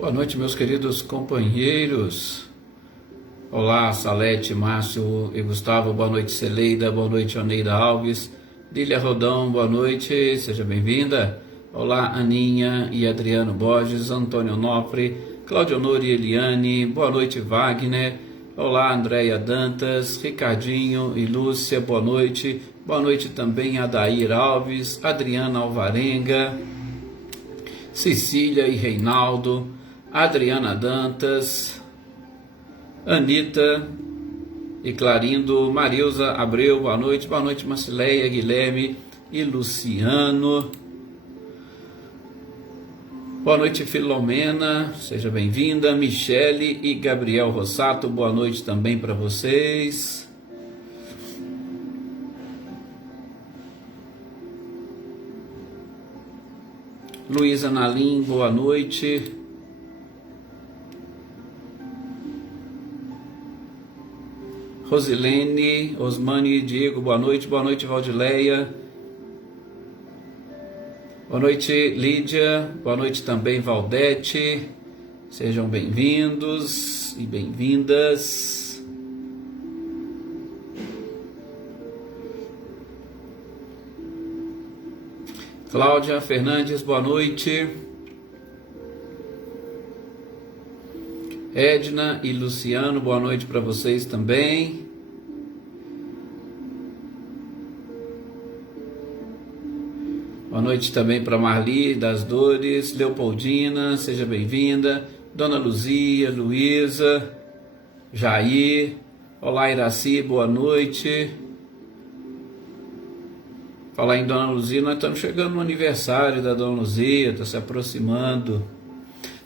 Boa noite, meus queridos companheiros. Olá, Salete, Márcio e Gustavo. Boa noite, Celeida. Boa noite, Oneida Alves. Dília Rodão, boa noite. Seja bem-vinda. Olá, Aninha e Adriano Borges. Antônio Nofre. Claudio Honor e Eliane. Boa noite, Wagner. Olá, Andréia Dantas. Ricardinho e Lúcia, boa noite. Boa noite também, Adair Alves. Adriana Alvarenga. Cecília e Reinaldo. Adriana Dantas, Anitta e Clarindo, Marilza Abreu, boa noite, Marcileia, Guilherme e Luciano, boa noite, Filomena, seja bem-vinda, Michele e Gabriel Rossato, boa noite também para vocês. Luísa Nalim, boa noite. Rosilene, Osmani e Diego, boa noite, Valdileia. Boa noite, Lídia, boa noite também, Valdete. Sejam bem-vindos e bem-vindas. Cláudia Fernandes, boa noite. Edna e Luciano, boa noite para vocês também. Boa noite também para Marli das Dores, Leopoldina, seja bem-vinda. Dona Luzia, Luísa, Jair, olá Iraci, boa noite. Falar em Dona Luzia, nós estamos chegando no aniversário da Dona Luzia, está se aproximando.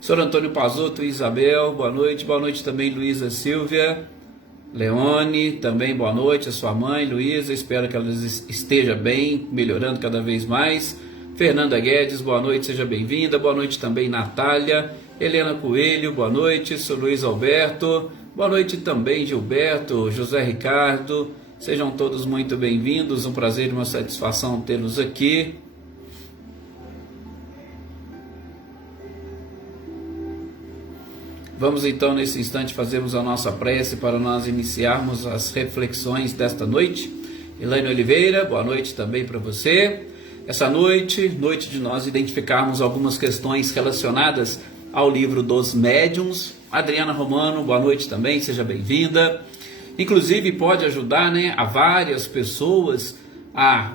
Sr. Antônio Pazotto e Isabel, boa noite também Luísa Silvia, Leone, também boa noite, a sua mãe Luísa, espero que ela esteja bem, melhorando cada vez mais. Fernanda Guedes, boa noite, seja bem-vinda, boa noite também Natália, Helena Coelho, boa noite, Sr. Luiz Alberto, boa noite também Gilberto, José Ricardo, sejam todos muito bem-vindos, um prazer e uma satisfação tê-los aqui. Vamos então nesse instante fazermos a nossa prece para nós iniciarmos as reflexões desta noite. Elaine Oliveira, boa noite também para você. Essa noite de nós identificarmos algumas questões relacionadas ao livro dos médiuns. Adriana Romano, boa noite também, seja bem-vinda. Inclusive pode ajudar, a várias pessoas,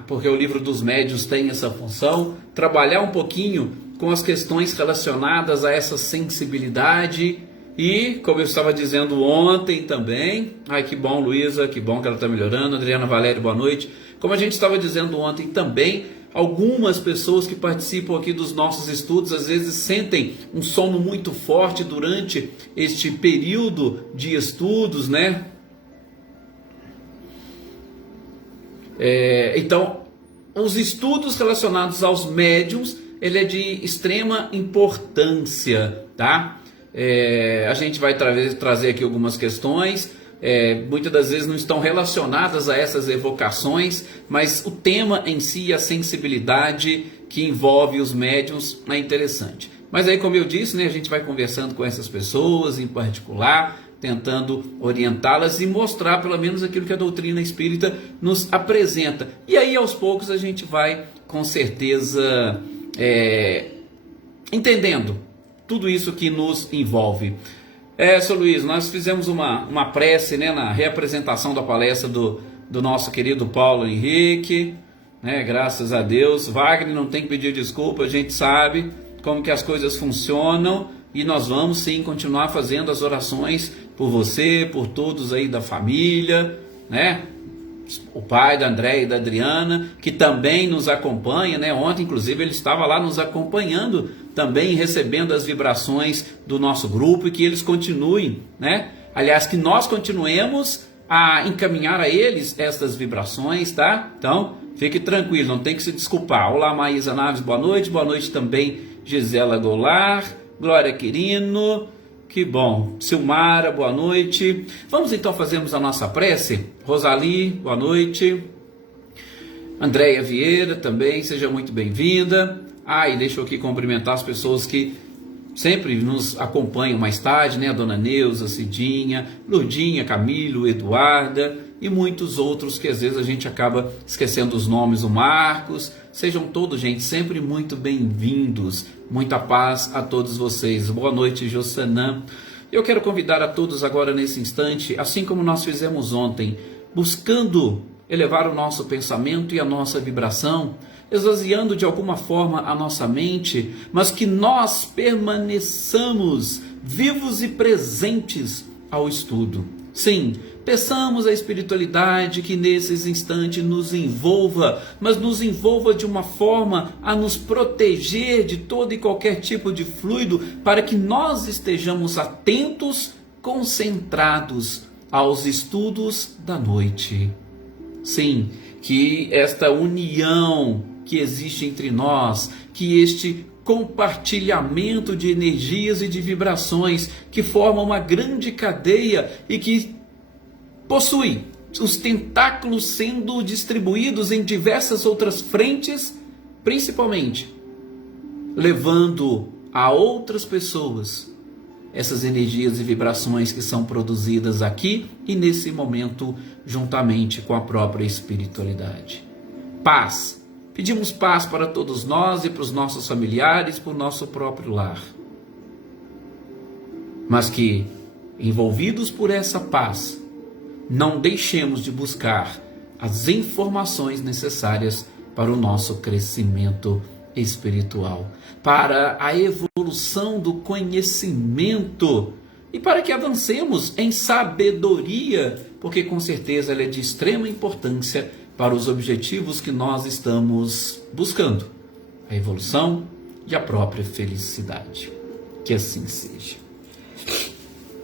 porque o livro dos médiuns tem essa função, trabalhar um pouquinho com as questões relacionadas a essa sensibilidade. E, como eu estava dizendo ontem também, que bom, Luísa, que bom que ela está melhorando. Adriana Valério, boa noite. Como a gente estava dizendo ontem também, algumas pessoas que participam aqui dos nossos estudos, às vezes sentem um sono muito forte durante este período de estudos, Então, os estudos relacionados aos médiuns, ele é de extrema importância, tá? A gente vai trazer aqui algumas questões, muitas das vezes não estão relacionadas a essas evocações, mas o tema em si, a sensibilidade que envolve os médiuns é interessante. Mas aí, como eu disse, a gente vai conversando com essas pessoas em particular, tentando orientá-las e mostrar pelo menos aquilo que a doutrina espírita nos apresenta. E aí, aos poucos, a gente vai, com certeza, entendendo tudo isso que nos envolve. Sr. Luiz, nós fizemos uma prece na reapresentação da palestra do nosso querido Paulo Henrique, graças a Deus. Wagner não tem que pedir desculpa, a gente sabe como que as coisas funcionam e nós vamos sim continuar fazendo as orações por você, por todos aí da família, o pai da André e da Adriana, que também nos acompanha, Ontem, inclusive, ele estava lá nos acompanhando, também recebendo as vibrações do nosso grupo e que eles continuem, Aliás, que nós continuemos a encaminhar a eles estas vibrações, tá? Então, fique tranquilo, não tem que se desculpar. Olá, Maísa Naves, boa noite também Gisela Goulart, Glória Quirino, que bom. Silmara, boa noite. Vamos então fazermos a nossa prece. Rosali, boa noite. Andréia Vieira também, seja muito bem-vinda. E deixa eu aqui cumprimentar as pessoas que sempre nos acompanham mais tarde, né? A dona Neuza, Cidinha, Lourdinha, Camilo, Eduarda e muitos outros que às vezes a gente acaba esquecendo os nomes, o Marcos. Sejam todos, gente, sempre muito bem-vindos. Muita paz a todos vocês. Boa noite, Jossanã. Eu quero convidar a todos agora nesse instante, assim como nós fizemos ontem, buscando elevar o nosso pensamento e a nossa vibração, esvaziando de alguma forma a nossa mente, mas que nós permaneçamos vivos e presentes ao estudo. Sim, peçamos à espiritualidade que nesses instantes nos envolva, mas nos envolva de uma forma a nos proteger de todo e qualquer tipo de fluido, para que nós estejamos atentos, concentrados aos estudos da noite. Sim, que esta união que existe entre nós, que este compartilhamento de energias e de vibrações que formam uma grande cadeia e que possui os tentáculos sendo distribuídos em diversas outras frentes, principalmente levando a outras pessoas essas energias e vibrações que são produzidas aqui e nesse momento juntamente com a própria espiritualidade. Paz. Pedimos paz para todos nós e para os nossos familiares, para o nosso próprio lar. Mas que, envolvidos por essa paz, não deixemos de buscar as informações necessárias para o nosso crescimento espiritual, para a evolução do conhecimento e para que avancemos em sabedoria, porque com certeza ela é de extrema importância para os objetivos que nós estamos buscando, a evolução e a própria felicidade. Que assim seja.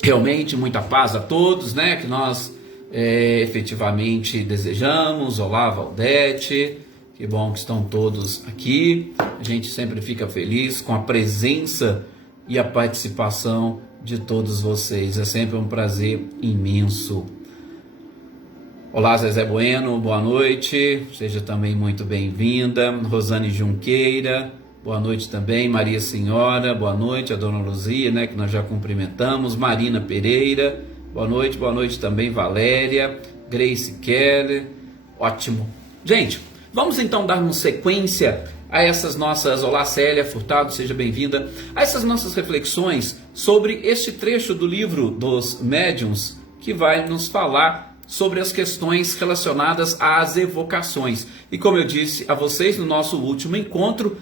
Realmente, muita paz a todos, né? Que nós efetivamente desejamos. Olá, Valdete. Que bom que estão todos aqui. A gente sempre fica feliz com a presença e a participação de todos vocês. É sempre um prazer imenso. Olá, Zezé Bueno, boa noite, seja também muito bem-vinda. Rosane Junqueira, boa noite também. Maria Senhora, boa noite. A Dona Luzia, né, que nós já cumprimentamos. Marina Pereira, boa noite também. Valéria, Grace Keller, ótimo. Gente, vamos então darmos sequência a essas nossas... Olá, Célia Furtado, seja bem-vinda. A essas nossas reflexões sobre este trecho do livro dos médiuns que vai nos falar sobre as questões relacionadas às evocações. E como eu disse a vocês no nosso último encontro,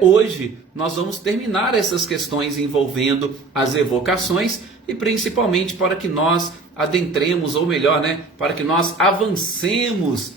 hoje nós vamos terminar essas questões envolvendo as evocações e principalmente para que nós adentremos, ou melhor, né, para que nós avancemos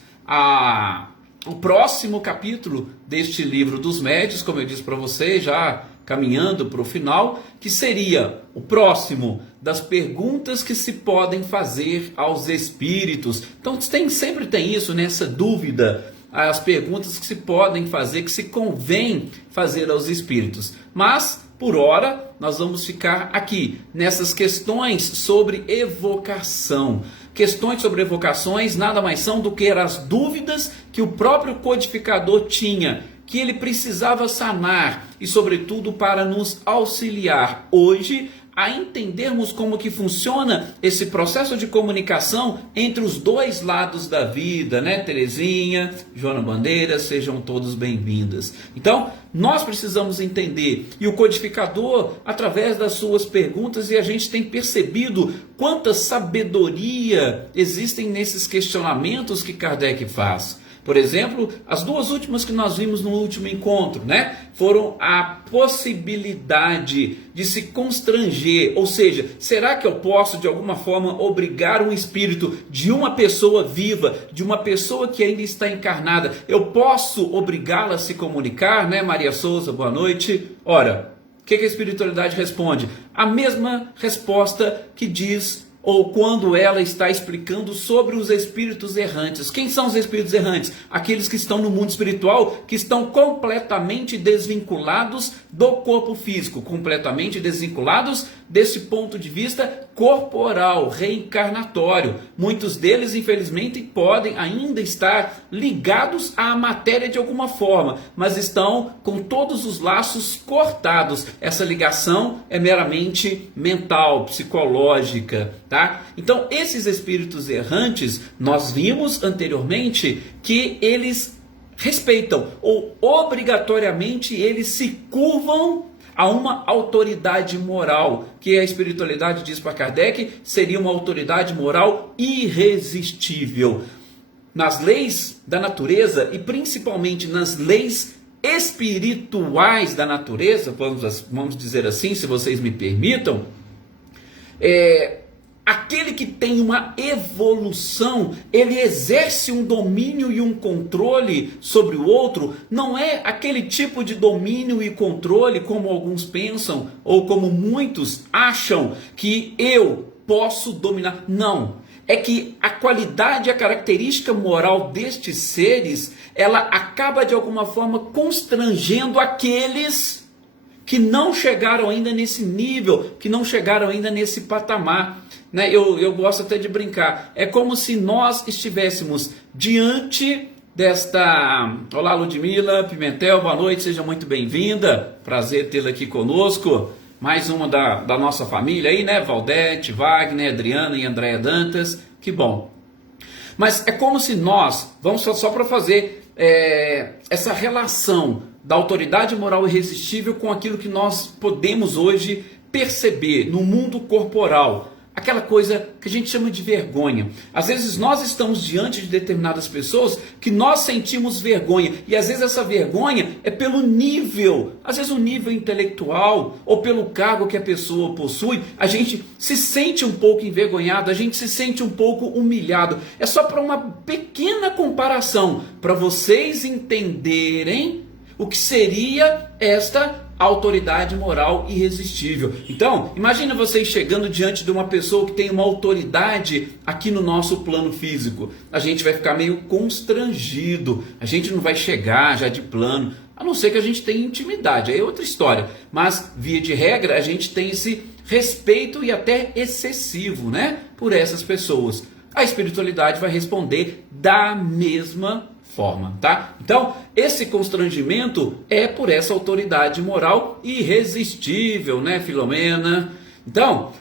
o próximo capítulo deste livro dos médiuns, como eu disse para vocês, já caminhando para o final, que seria o próximo das perguntas que se podem fazer aos espíritos. Então sempre tem isso, né, essa dúvida, as perguntas que se podem fazer, que se convém fazer aos espíritos. Mas, por hora, nós vamos ficar aqui, nessas questões sobre evocação. Questões sobre evocações nada mais são do que as dúvidas que o próprio codificador tinha, que ele precisava sanar e, sobretudo, para nos auxiliar hoje a entendermos como que funciona esse processo de comunicação entre os dois lados da vida, né? Terezinha, Joana Bandeira, sejam todos bem-vindas. Então, nós precisamos entender, e o codificador, através das suas perguntas, e a gente tem percebido quanta sabedoria existem nesses questionamentos que Kardec faz. Por exemplo, as duas últimas que nós vimos no último encontro, né, foram a possibilidade de se constranger, ou seja, será que eu posso de alguma forma obrigar um espírito de uma pessoa viva, de uma pessoa que ainda está encarnada, eu posso obrigá-la a se comunicar, né? Maria Souza, boa noite. Ora, o que a espiritualidade responde? A mesma resposta que diz, ou quando ela está explicando sobre os espíritos errantes. Quem são os espíritos errantes? Aqueles que estão no mundo espiritual, que estão completamente desvinculados do corpo físico, completamente desvinculados desse ponto de vista corporal, reencarnatório. Muitos deles, infelizmente, podem ainda estar ligados à matéria de alguma forma, mas estão com todos os laços cortados. Essa ligação é meramente mental, psicológica, tá? Então, esses espíritos errantes, nós vimos anteriormente que eles respeitam, ou obrigatoriamente eles se curvam a uma autoridade moral, que a espiritualidade diz para Kardec, seria uma autoridade moral irresistível. Nas leis da natureza, e principalmente nas leis espirituais da natureza, vamos dizer assim, se vocês me permitam, aquele que tem uma evolução, ele exerce um domínio e um controle sobre o outro, não é aquele tipo de domínio e controle como alguns pensam, ou como muitos acham que eu posso dominar. Não, é que a qualidade, a característica moral destes seres, ela acaba de alguma forma constrangendo aqueles que não chegaram ainda nesse nível, que não chegaram ainda nesse patamar. Né? Eu gosto até de brincar. É como se nós estivéssemos diante desta... Olá, Ludmila Pimentel, boa noite, seja muito bem-vinda. Prazer tê-la aqui conosco. Mais uma da nossa família aí, né? Valdete, Wagner, Adriana e Andréa Dantas. Que bom. Mas é como se nós, vamos só para fazer essa relação da autoridade moral irresistível com aquilo que nós podemos hoje perceber no mundo corporal. Aquela coisa que a gente chama de vergonha. Às vezes nós estamos diante de determinadas pessoas que nós sentimos vergonha. E às vezes essa vergonha é pelo nível, às vezes um nível intelectual, ou pelo cargo que a pessoa possui. A gente se sente um pouco envergonhado, a gente se sente um pouco humilhado. É só para uma pequena comparação, para vocês entenderem o que seria esta autoridade moral irresistível. Então, imagina vocês chegando diante de uma pessoa que tem uma autoridade aqui no nosso plano físico. A gente vai ficar meio constrangido, a gente não vai chegar já de plano, a não ser que a gente tenha intimidade, aí é outra história. Mas, via de regra, a gente tem esse respeito e até excessivo, né, por essas pessoas. A espiritualidade vai responder da mesma forma, tá? Então, esse constrangimento é por essa autoridade moral irresistível, né, Filomena? Então,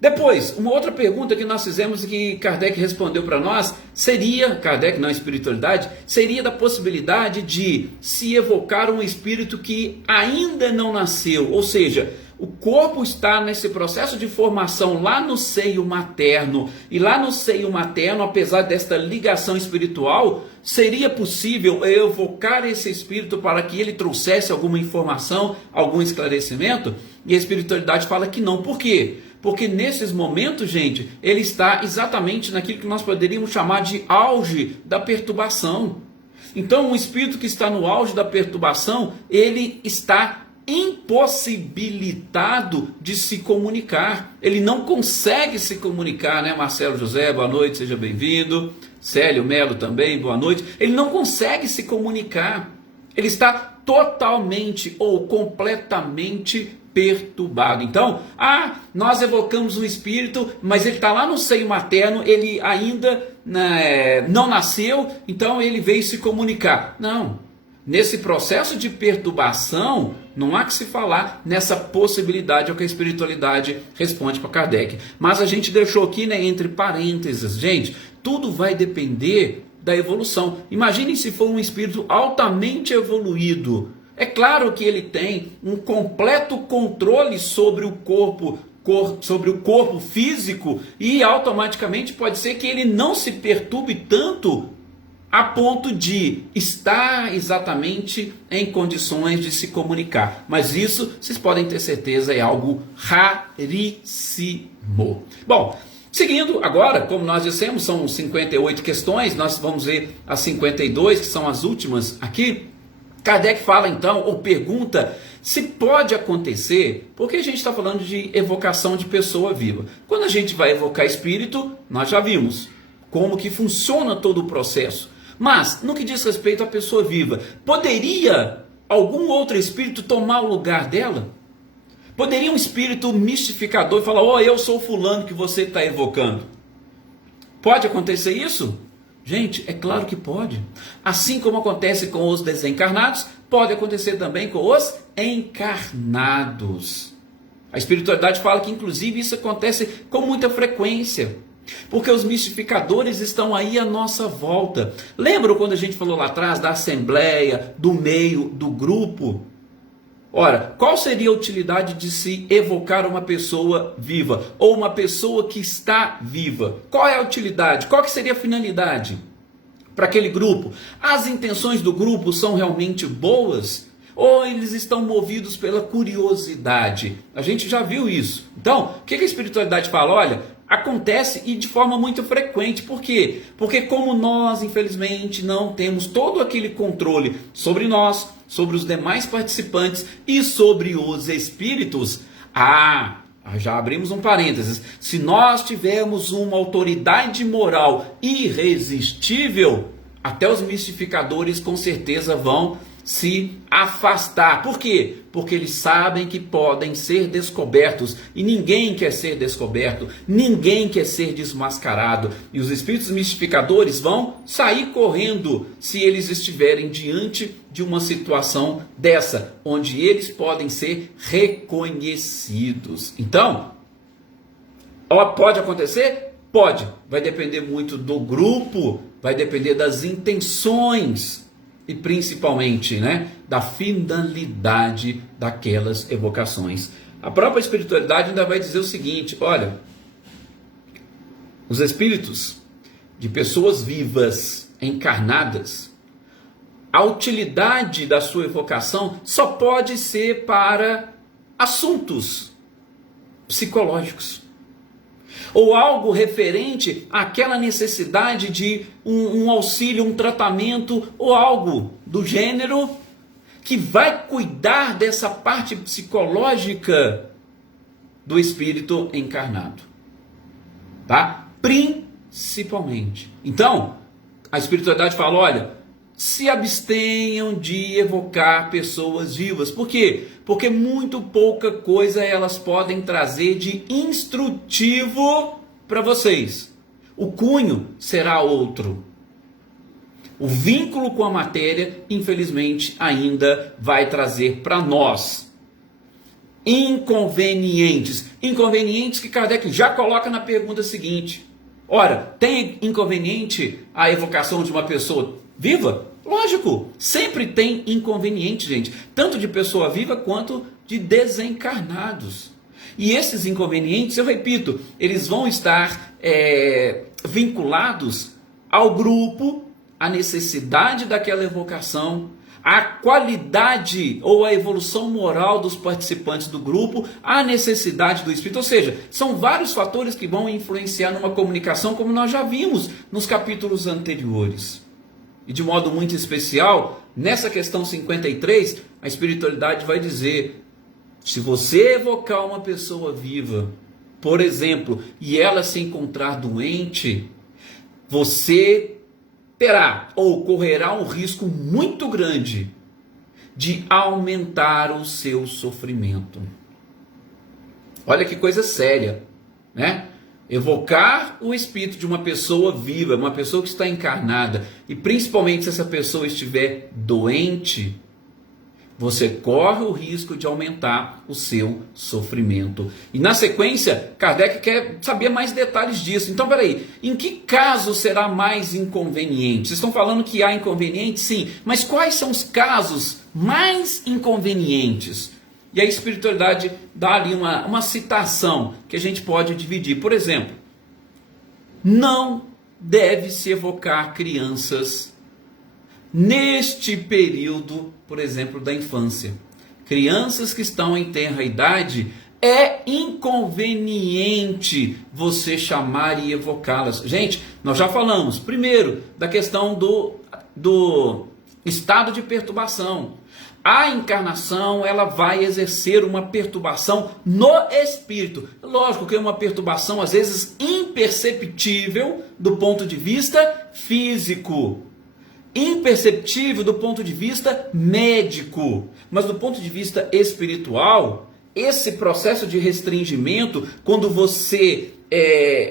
depois, uma outra pergunta que nós fizemos e que Kardec respondeu para nós, seria, Kardec não, espiritualidade, seria da possibilidade de se evocar um espírito que ainda não nasceu, ou seja, o corpo está nesse processo de formação lá no seio materno, e lá no seio materno, apesar desta ligação espiritual, seria possível evocar esse espírito para que ele trouxesse alguma informação, algum esclarecimento? E a espiritualidade fala que não. Por quê? Porque nesses momentos, gente, ele está exatamente naquilo que nós poderíamos chamar de auge da perturbação. Então, um espírito que está no auge da perturbação, ele está impossibilitado de se comunicar. Ele não consegue se comunicar, né? Marcelo José, boa noite, seja bem-vindo. Célio Melo também, boa noite. Ele não consegue se comunicar. Ele está totalmente ou completamente perturbado. Então, nós evocamos um espírito, mas ele está lá no seio materno, ele ainda não nasceu, então ele veio se comunicar. Não. Nesse processo de perturbação, não há que se falar nessa possibilidade, é o que a espiritualidade responde para Kardec. Mas a gente deixou aqui, né, entre parênteses, gente, tudo vai depender da evolução. Imaginem se for um espírito altamente evoluído. É claro que ele tem um completo controle sobre o corpo físico e automaticamente pode ser que ele não se perturbe tanto a ponto de estar exatamente em condições de se comunicar. Mas isso, vocês podem ter certeza, é algo raríssimo. Bom, seguindo agora, como nós dissemos, são 58 questões, nós vamos ver as 52, que são as últimas aqui. Kardec fala então, ou pergunta, se pode acontecer, porque a gente está falando de evocação de pessoa viva. Quando a gente vai evocar espírito, nós já vimos como que funciona todo o processo. Mas, no que diz respeito à pessoa viva, poderia algum outro espírito tomar o lugar dela? Poderia um espírito mistificador falar: "Oh, eu sou fulano que você está evocando"? Pode acontecer isso? Gente, é claro que pode. Assim como acontece com os desencarnados, pode acontecer também com os encarnados. A espiritualidade fala que inclusive isso acontece com muita frequência, porque os mistificadores estão aí à nossa volta. Lembram quando a gente falou lá atrás da assembleia, do meio, do grupo? Ora, qual seria a utilidade de se evocar uma pessoa viva, ou uma pessoa que está viva? Qual é a utilidade? Qual que seria a finalidade para aquele grupo? As intenções do grupo são realmente boas? Ou eles estão movidos pela curiosidade? A gente já viu isso. Então, o que a espiritualidade fala? Olha, acontece e de forma muito frequente. Por quê? Porque como nós, infelizmente, não temos todo aquele controle sobre nós, sobre os demais participantes e sobre os espíritos, já abrimos um parênteses, se nós tivermos uma autoridade moral irresistível, até os mistificadores com certeza vão se afastar. Por quê? Porque eles sabem que podem ser descobertos e ninguém quer ser descoberto, ninguém quer ser desmascarado, e os espíritos mistificadores vão sair correndo se eles estiverem diante de uma situação dessa, onde eles podem ser reconhecidos. Então, pode acontecer? Pode. Vai depender muito do grupo, vai depender das intenções e principalmente, da finalidade daquelas evocações. A própria espiritualidade ainda vai dizer o seguinte: olha, os espíritos de pessoas vivas, encarnadas, a utilidade da sua evocação só pode ser para assuntos psicológicos, ou algo referente àquela necessidade de um auxílio, um tratamento, ou algo do gênero, que vai cuidar dessa parte psicológica do espírito encarnado, tá? Principalmente. Então, a espiritualidade fala: olha, se abstenham de evocar pessoas vivas. Por quê? Porque muito pouca coisa elas podem trazer de instrutivo para vocês. O cunho será outro. O vínculo com a matéria, infelizmente, ainda vai trazer para nós inconvenientes. Inconvenientes que Kardec já coloca na pergunta seguinte. Ora, tem inconveniente a evocação de uma pessoa viva? Lógico, sempre tem inconveniente, gente, tanto de pessoa viva quanto de desencarnados. E esses inconvenientes, eu repito, eles vão estar vinculados ao grupo, à necessidade daquela evocação, à qualidade ou à evolução moral dos participantes do grupo, à necessidade do espírito. Ou seja, são vários fatores que vão influenciar numa comunicação, como nós já vimos nos capítulos anteriores. E de modo muito especial, nessa questão 53, a espiritualidade vai dizer: se você evocar uma pessoa viva, por exemplo, e ela se encontrar doente, você terá ou correrá um risco muito grande de aumentar o seu sofrimento. Olha que coisa séria, né? Evocar o espírito de uma pessoa viva, uma pessoa que está encarnada, e principalmente se essa pessoa estiver doente, você corre o risco de aumentar o seu sofrimento. E na sequência, Kardec quer saber mais detalhes disso. Então, peraí, em que caso será mais inconveniente? Vocês estão falando que há inconveniente? Sim, mas quais são os casos mais inconvenientes? E a espiritualidade dá ali uma citação que a gente pode dividir. Por exemplo, não deve se evocar crianças neste período, por exemplo, da infância. Crianças que estão em tenra idade, é inconveniente você chamar e evocá-las. Gente, nós já falamos, primeiro, da questão do estado de perturbação. A encarnação, ela vai exercer uma perturbação no espírito. Lógico que é uma perturbação, às vezes, imperceptível do ponto de vista físico. Imperceptível do ponto de vista médico. Mas do ponto de vista espiritual, esse processo de restringimento, quando você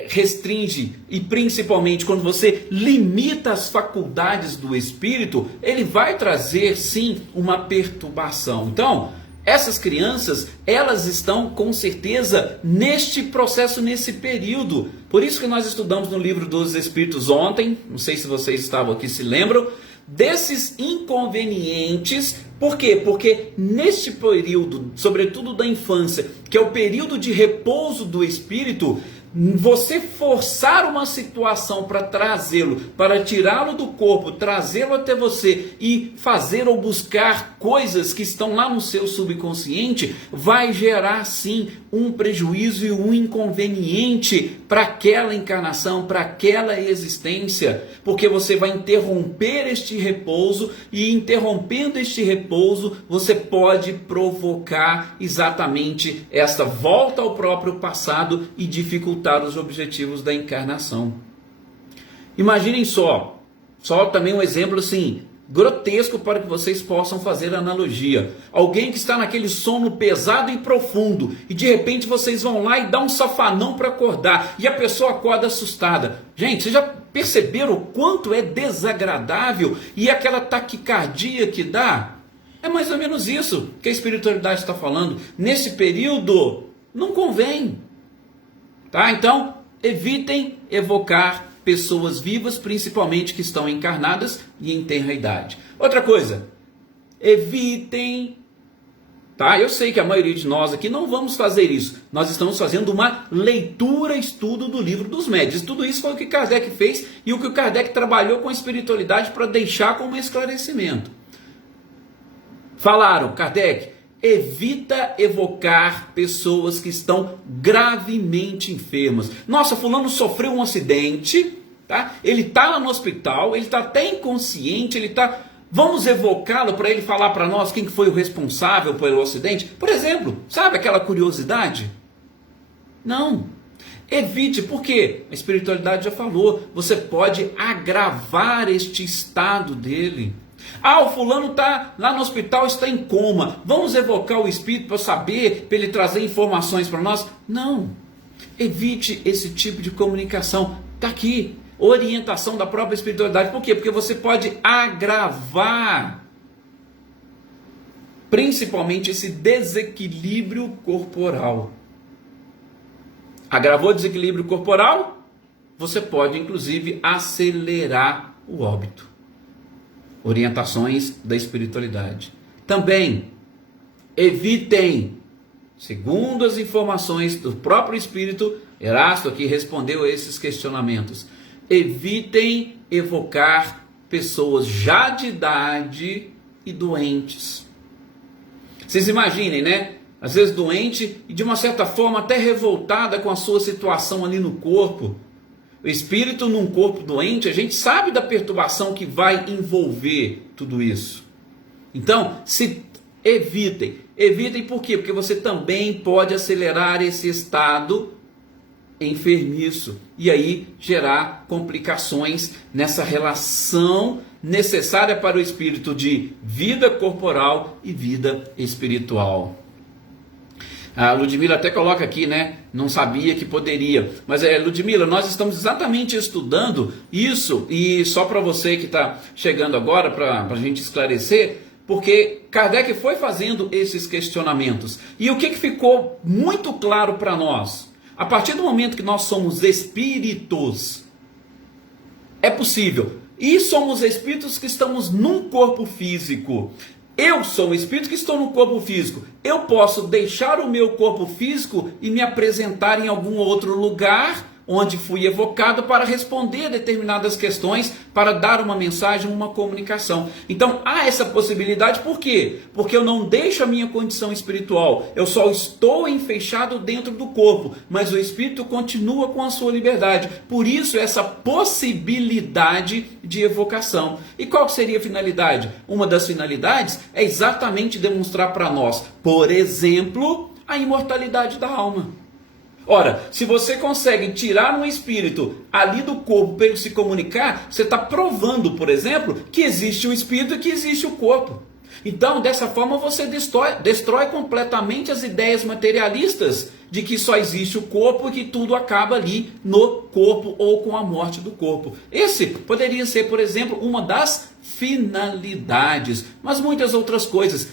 restringe e principalmente quando você limita as faculdades do espírito, ele vai trazer sim uma perturbação. Então, essas crianças, elas estão com certeza neste processo, nesse período. Por isso que nós estudamos no livro dos Espíritos ontem, não sei se vocês estavam aqui, se lembram, desses inconvenientes. Por quê? Porque neste período, sobretudo da infância, que é o período de repouso do espírito, você forçar uma situação para trazê-lo, para tirá-lo do corpo, trazê-lo até você e fazer ou buscar coisas que estão lá no seu subconsciente, vai gerar sim um prejuízo e um inconveniente para aquela encarnação, para aquela existência, porque você vai interromper este repouso e interrompendo este repouso, você pode provocar exatamente esta volta ao próprio passado e dificultar os objetivos da encarnação. Imaginem só também um exemplo assim, grotesco para que vocês possam fazer analogia. Alguém que está naquele sono pesado e profundo, e de repente vocês vão lá e dão um safanão para acordar, e a pessoa acorda assustada. Gente, vocês já perceberam o quanto é desagradável e aquela taquicardia que dá? É mais ou menos isso que a espiritualidade está falando. Nesse período, não convém. Tá? Então, evitem evocar pessoas vivas, principalmente que estão encarnadas e em tenra idade. Outra coisa, evitem, tá? Eu sei que a maioria de nós aqui não vamos fazer isso. Nós estamos fazendo uma leitura, estudo do livro dos médiuns. Tudo isso foi o que Kardec fez e o que o Kardec trabalhou com a espiritualidade para deixar como esclarecimento. Falaram, Kardec, evita evocar pessoas que estão gravemente enfermas. Nossa, fulano sofreu um acidente, tá? Ele está lá no hospital, ele está até inconsciente, vamos evocá-lo para ele falar para nós quem foi o responsável pelo acidente? Por exemplo, sabe aquela curiosidade? Não. Evite, porque a espiritualidade já falou, você pode agravar este estado dele. Ah, o fulano está lá no hospital, está em coma. Vamos evocar o espírito para saber, para ele trazer informações para nós? Não. Evite esse tipo de comunicação. Está aqui, orientação da própria espiritualidade. Por quê? Porque você pode agravar, principalmente esse desequilíbrio corporal. Agravou o desequilíbrio corporal? Você pode, inclusive, acelerar o óbito. Orientações da espiritualidade. Também, evitem, segundo as informações do próprio Espírito, Erasto aqui respondeu a esses questionamentos, evitem evocar pessoas já de idade e doentes. Vocês imaginem, né? Às vezes doente e de uma certa forma até revoltada com a sua situação ali no corpo. O espírito num corpo doente, a gente sabe da perturbação que vai envolver tudo isso. Então, evitem por quê? Porque você também pode acelerar esse estado enfermiço e aí gerar complicações nessa relação necessária para o espírito de vida corporal e vida espiritual. A Ludmila até coloca aqui, né? Não sabia que poderia. Mas, Ludmila, nós estamos exatamente estudando isso, e só para você que está chegando agora, para a gente esclarecer, porque Kardec foi fazendo esses questionamentos. E o que ficou muito claro para nós? A partir do momento que nós somos espíritos, é possível. E somos espíritos que estamos num corpo físico. Eu sou um espírito que estou no corpo físico. Eu posso deixar o meu corpo físico e me apresentar em algum outro lugar onde fui evocado para responder a determinadas questões, para dar uma mensagem, uma comunicação. Então há essa possibilidade, por quê? Porque eu não deixo a minha condição espiritual, eu só estou enfeixado dentro do corpo, mas o espírito continua com a sua liberdade. Por isso essa possibilidade de evocação. E qual seria a finalidade? Uma das finalidades é exatamente demonstrar para nós, por exemplo, a imortalidade da alma. Ora, se você consegue tirar um espírito ali do corpo para ele se comunicar, você está provando, por exemplo, que existe o espírito e que existe o corpo. Então, dessa forma, você destrói completamente as ideias materialistas de que só existe o corpo e que tudo acaba ali no corpo ou com a morte do corpo. Esse poderia ser, por exemplo, uma das finalidades, mas muitas outras coisas.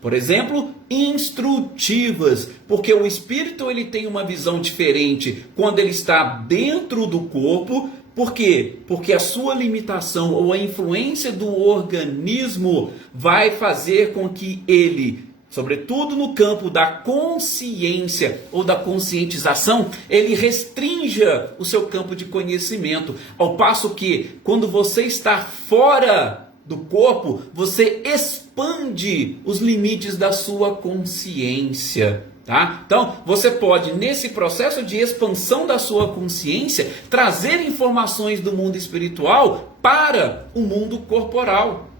Por exemplo, instrutivas, porque o espírito ele tem uma visão diferente quando ele está dentro do corpo. Por quê? Porque a sua limitação ou a influência do organismo vai fazer com que ele, sobretudo no campo da consciência ou da conscientização, ele restrinja o seu campo de conhecimento. Ao passo que, quando você está fora do corpo, você expande os limites da sua consciência. Tá? Então, você pode, nesse processo de expansão da sua consciência, trazer informações do mundo espiritual para o mundo corporal.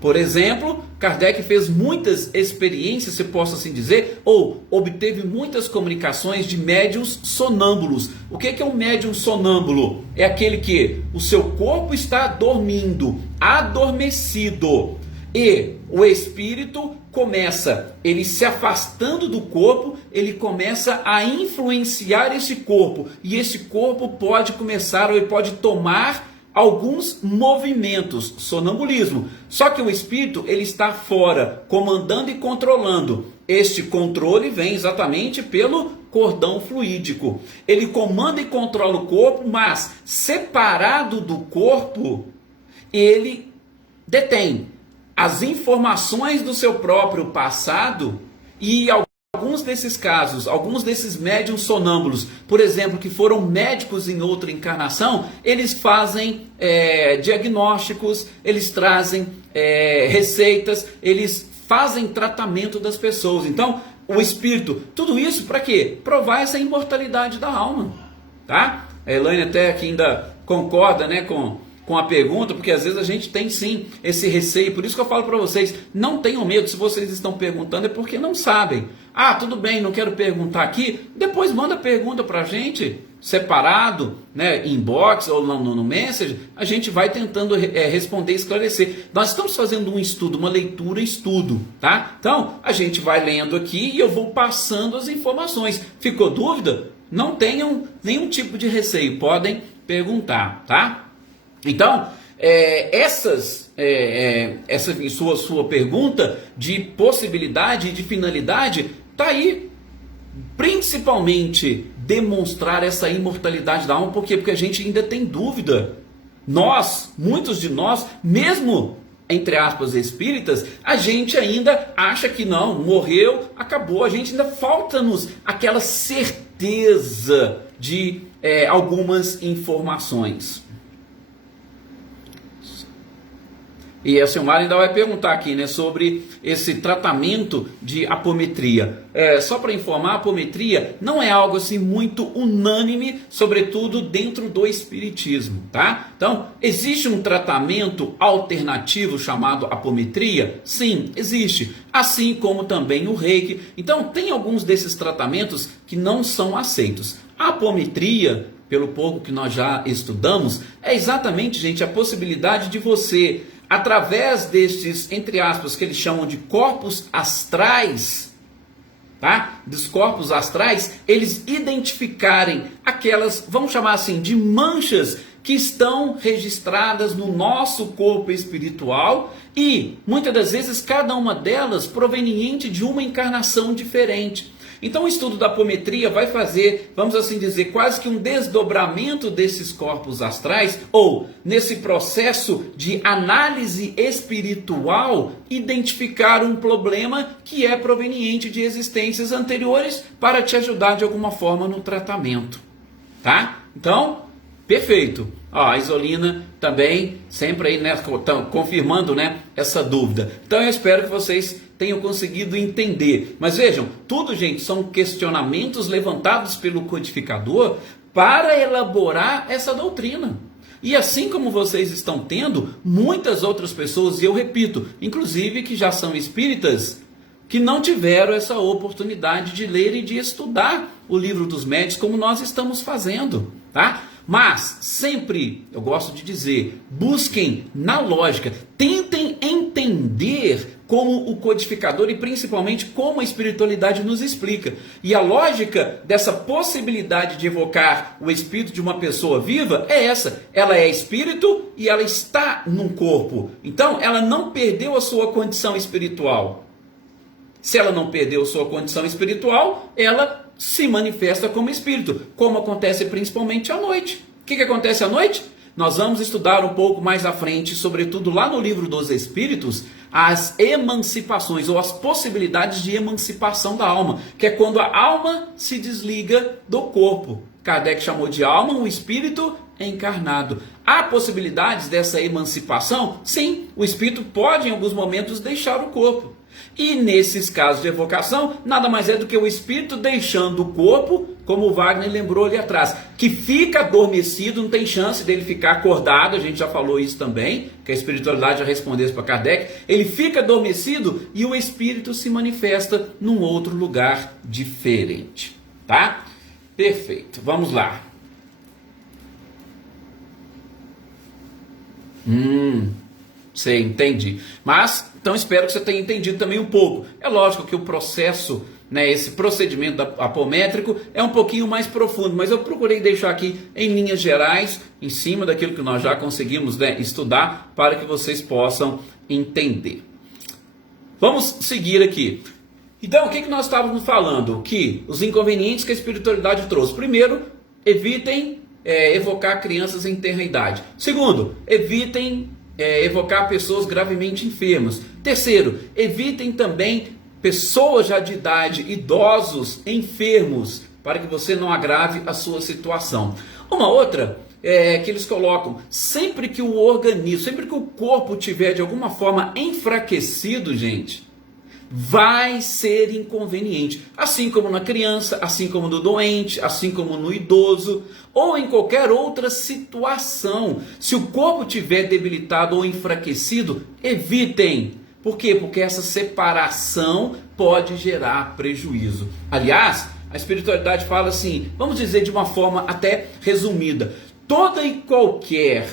Por exemplo, Kardec fez muitas experiências, se posso assim dizer, ou obteve muitas comunicações de médiuns sonâmbulos. O que é um médium sonâmbulo? É aquele que o seu corpo está dormindo, adormecido, e o espírito começa, ele se afastando do corpo, ele começa a influenciar esse corpo, e esse corpo pode começar, ou ele pode tomar alguns movimentos, sonambulismo. Só que o espírito, ele está fora, comandando e controlando. Este controle vem exatamente pelo cordão fluídico. Ele comanda e controla o corpo, mas separado do corpo, ele detém as informações do seu próprio passado. E alguns desses casos, alguns desses médiuns sonâmbulos, por exemplo, que foram médicos em outra encarnação, eles fazem diagnósticos, eles trazem receitas, eles fazem tratamento das pessoas. Então, o espírito, tudo isso para quê? Provar essa imortalidade da alma, tá? A Elaine até aqui ainda concorda, né, com a pergunta, porque às vezes a gente tem sim esse receio. Por isso que eu falo para vocês, não tenham medo. Se vocês estão perguntando é porque não sabem. Ah, tudo bem, não quero perguntar aqui. Depois manda a pergunta para a gente, separado, né, inbox ou no Messenger. A gente vai tentando responder e esclarecer. Nós estamos fazendo um estudo, uma leitura estudo, tá? Então, a gente vai lendo aqui e eu vou passando as informações. Ficou dúvida? Não tenham nenhum tipo de receio, podem perguntar, tá? Então, essa sua pergunta de possibilidade e de finalidade está aí, principalmente demonstrar essa imortalidade da alma. Por quê? Porque a gente ainda tem dúvida. Muitos de nós, mesmo entre aspas espíritas, a gente ainda acha que não, morreu, acabou. A gente ainda falta-nos aquela certeza de algumas informações. E a Silmara ainda vai perguntar aqui, né, sobre esse tratamento de apometria. Só para informar, a apometria não é algo assim muito unânime, sobretudo dentro do espiritismo, tá? Então, existe um tratamento alternativo chamado apometria? Sim, existe. Assim como também o reiki. Então, tem alguns desses tratamentos que não são aceitos. A apometria, pelo pouco que nós já estudamos, é exatamente, gente, a possibilidade de você, através destes, entre aspas, que eles chamam de corpos astrais, tá? Dos corpos astrais, eles identificarem aquelas, vamos chamar assim, de manchas que estão registradas no nosso corpo espiritual e, muitas das vezes, cada uma delas proveniente de uma encarnação diferente. Então o estudo da apometria vai fazer, vamos assim dizer, quase que um desdobramento desses corpos astrais, ou nesse processo de análise espiritual, identificar um problema que é proveniente de existências anteriores para te ajudar de alguma forma no tratamento, tá? Então, perfeito. A Isolina também sempre aí, né, confirmando, né, essa dúvida. Então eu espero que vocês tenham conseguido entender. Mas vejam, tudo, gente, são questionamentos levantados pelo codificador para elaborar essa doutrina. E assim como vocês estão tendo, muitas outras pessoas, e eu repito, inclusive que já são espíritas, que não tiveram essa oportunidade de ler e de estudar o Livro dos Médiuns como nós estamos fazendo, tá? Mas sempre, eu gosto de dizer, busquem na lógica, tentem entender entender como o codificador e principalmente como a espiritualidade nos explica. E a lógica dessa possibilidade de evocar o espírito de uma pessoa viva é essa. Ela é espírito e ela está num corpo. Então, ela não perdeu a sua condição espiritual. Se ela não perdeu a sua condição espiritual, ela se manifesta como espírito, como acontece principalmente à noite. O que acontece à noite? Nós vamos estudar um pouco mais à frente, sobretudo lá no livro dos Espíritos, as emancipações ou as possibilidades de emancipação da alma, que é quando a alma se desliga do corpo. Kardec chamou de alma um espírito encarnado. Há possibilidades dessa emancipação? Sim, o espírito pode em alguns momentos deixar o corpo. E nesses casos de evocação, nada mais é do que o espírito deixando o corpo, como o Wagner lembrou ali atrás, que fica adormecido, não tem chance dele ficar acordado, a gente já falou isso também, que a espiritualidade já respondeu isso para Kardec, ele fica adormecido e o espírito se manifesta num outro lugar diferente, tá? Perfeito, vamos lá. Sei, entendi. Mas, então espero que você tenha entendido também um pouco. É lógico que o processo, né, esse procedimento apométrico é um pouquinho mais profundo, mas eu procurei deixar aqui em linhas gerais, em cima daquilo que nós já conseguimos, né, estudar, para que vocês possam entender. Vamos seguir aqui. Então, o que nós estávamos falando? Que os inconvenientes que a espiritualidade trouxe. Primeiro, evitem evocar crianças em tenra idade. Segundo, evitem evocar pessoas gravemente enfermas. Terceiro, evitem também pessoas já de idade, idosos, enfermos, para que você não agrave a sua situação. Uma outra que eles colocam, sempre que o organismo, sempre que o corpo tiver de alguma forma enfraquecido, gente, vai ser inconveniente, assim como na criança, assim como no doente, assim como no idoso, ou em qualquer outra situação. Se o corpo tiver debilitado ou enfraquecido, evitem. Por quê? Porque essa separação pode gerar prejuízo. Aliás, a espiritualidade fala assim, vamos dizer de uma forma até resumida, toda e qualquer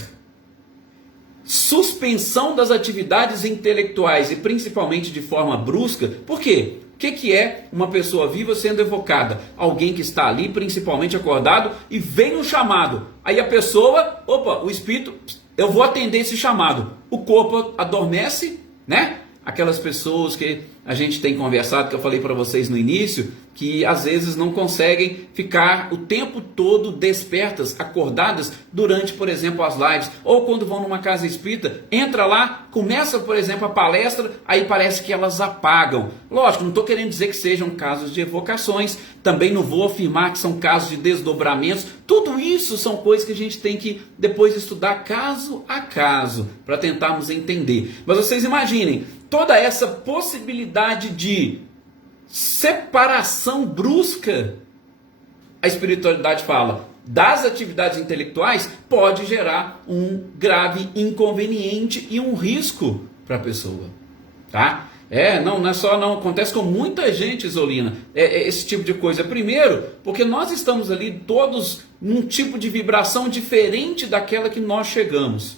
suspensão das atividades intelectuais e principalmente de forma brusca. Por quê? O que é uma pessoa viva sendo evocada? Alguém que está ali, principalmente acordado, e vem um chamado. Aí a pessoa, o espírito, eu vou atender esse chamado. O corpo adormece, né? Aquelas pessoas que a gente tem conversado, que eu falei para vocês no início, que às vezes não conseguem ficar o tempo todo despertas, acordadas durante, por exemplo, as lives, ou quando vão numa casa espírita, entra lá, começa, por exemplo, a palestra, aí parece que elas apagam. Lógico, não estou querendo dizer que sejam casos de evocações, também não vou afirmar que são casos de desdobramentos, tudo isso são coisas que a gente tem que depois estudar caso a caso, para tentarmos entender. Mas vocês imaginem, toda essa possibilidade de separação brusca, a espiritualidade fala, das atividades intelectuais, pode gerar um grave inconveniente e um risco para a pessoa, tá? Não é só, não, acontece com muita gente, Isolina, esse tipo de coisa. Primeiro, porque nós estamos ali todos num tipo de vibração diferente daquela que nós chegamos.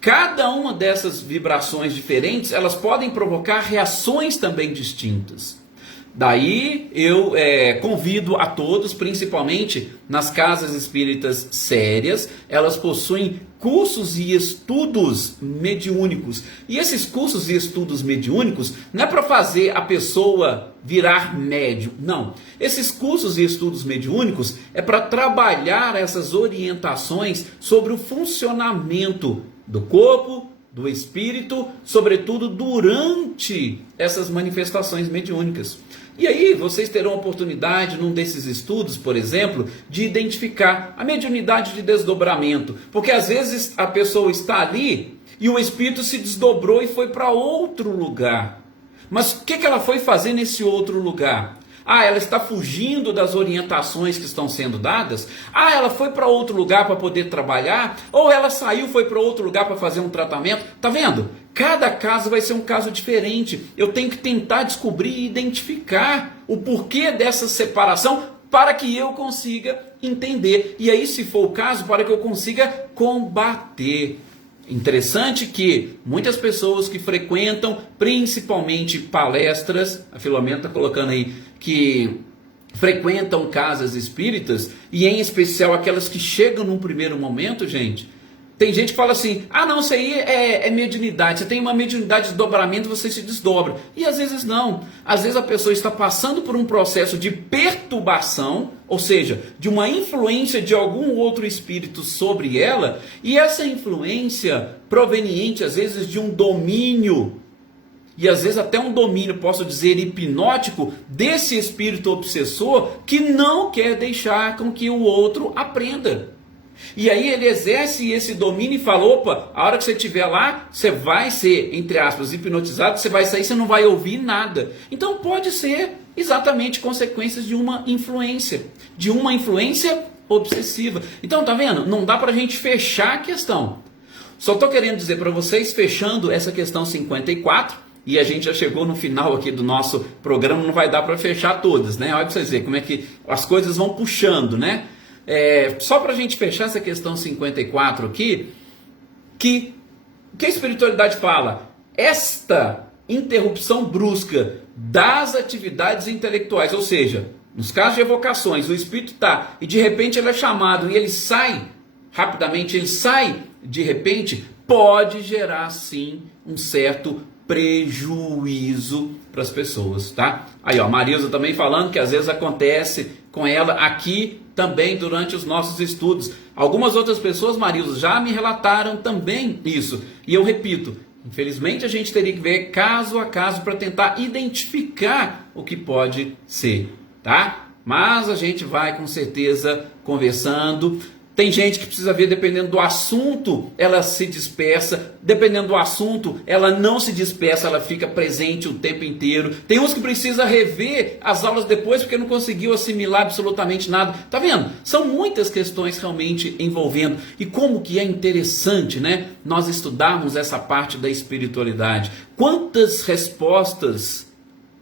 Cada uma dessas vibrações diferentes, elas podem provocar reações também distintas. Daí eu convido a todos, principalmente nas casas espíritas sérias, elas possuem cursos e estudos mediúnicos. E esses cursos e estudos mediúnicos não é para fazer a pessoa virar médium, não. Esses cursos e estudos mediúnicos é para trabalhar essas orientações sobre o funcionamento do corpo, do espírito, sobretudo durante essas manifestações mediúnicas. E aí vocês terão a oportunidade, num desses estudos, por exemplo, de identificar a mediunidade de desdobramento. Porque às vezes a pessoa está ali e o espírito se desdobrou e foi para outro lugar. Mas o que ela foi fazer nesse outro lugar? Ela está fugindo das orientações que estão sendo dadas? Ela foi para outro lugar para poder trabalhar? Ou ela saiu, foi para outro lugar para fazer um tratamento? Tá vendo? Cada caso vai ser um caso diferente. Eu tenho que tentar descobrir e identificar o porquê dessa separação para que eu consiga entender. E aí, se for o caso, para que eu consiga combater. Interessante que muitas pessoas que frequentam principalmente palestras, a Filomena está colocando aí que frequentam casas espíritas, e em especial aquelas que chegam num primeiro momento, gente, tem gente que fala assim, ah não, isso aí é mediunidade, você tem uma mediunidade de desdobramento, você se desdobra. E às vezes não, às vezes a pessoa está passando por um processo de perturbação, ou seja, de uma influência de algum outro espírito sobre ela, e essa influência proveniente às vezes de um domínio, e às vezes até um domínio, posso dizer, hipnótico, desse espírito obsessor, que não quer deixar com que o outro aprenda. E aí ele exerce esse domínio e fala, opa, a hora que você estiver lá, você vai ser, entre aspas, hipnotizado, você vai sair, você não vai ouvir nada. Então pode ser exatamente consequências de uma influência obsessiva. Então tá vendo? Não dá pra gente fechar a questão. Só tô querendo dizer para vocês, fechando essa questão 54, e a gente já chegou no final aqui do nosso programa, não vai dar para fechar todas, né? Olha para vocês verem como é que as coisas vão puxando, né? Só para a gente fechar essa questão 54 aqui, que a espiritualidade fala? Esta interrupção brusca das atividades intelectuais, ou seja, nos casos de evocações, o espírito está e de repente ele é chamado e ele sai rapidamente, ele sai de repente, pode gerar sim um certo prejuízo para as pessoas, tá? Aí ó, Marilza também falando que às vezes acontece com ela aqui também durante os nossos estudos. Algumas outras pessoas, Marilza, já me relataram também isso. E eu repito, infelizmente a gente teria que ver caso a caso para tentar identificar o que pode ser, tá? Mas a gente vai com certeza conversando. Tem gente que precisa ver, dependendo do assunto, ela se dispersa. Dependendo do assunto, ela não se dispersa, ela fica presente o tempo inteiro. Tem uns que precisa rever as aulas depois porque não conseguiu assimilar absolutamente nada. Tá vendo? São muitas questões realmente envolvendo. E como que é interessante, né? Nós estudarmos essa parte da espiritualidade. Quantas respostas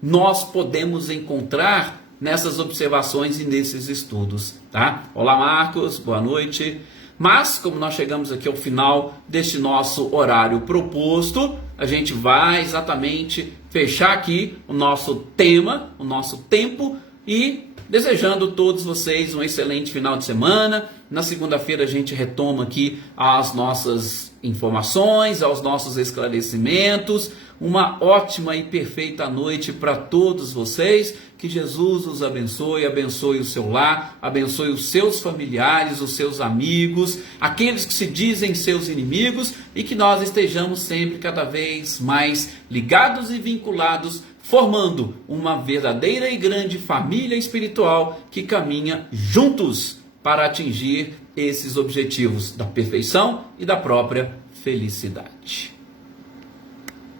nós podemos encontrar nessas observações e nesses estudos, tá? Olá Marcos, boa noite. Mas, como nós chegamos aqui ao final deste nosso horário proposto, a gente vai exatamente fechar aqui o nosso tema, o nosso tempo, e desejando a todos vocês um excelente final de semana. Na segunda-feira a gente retoma aqui as nossas informações, aos nossos esclarecimentos. Uma ótima e perfeita noite para todos vocês. Que Jesus os abençoe, abençoe o seu lar, abençoe os seus familiares, os seus amigos, aqueles que se dizem seus inimigos, e que nós estejamos sempre cada vez mais ligados e vinculados, formando uma verdadeira e grande família espiritual que caminha juntos para atingir esses objetivos da perfeição e da própria felicidade.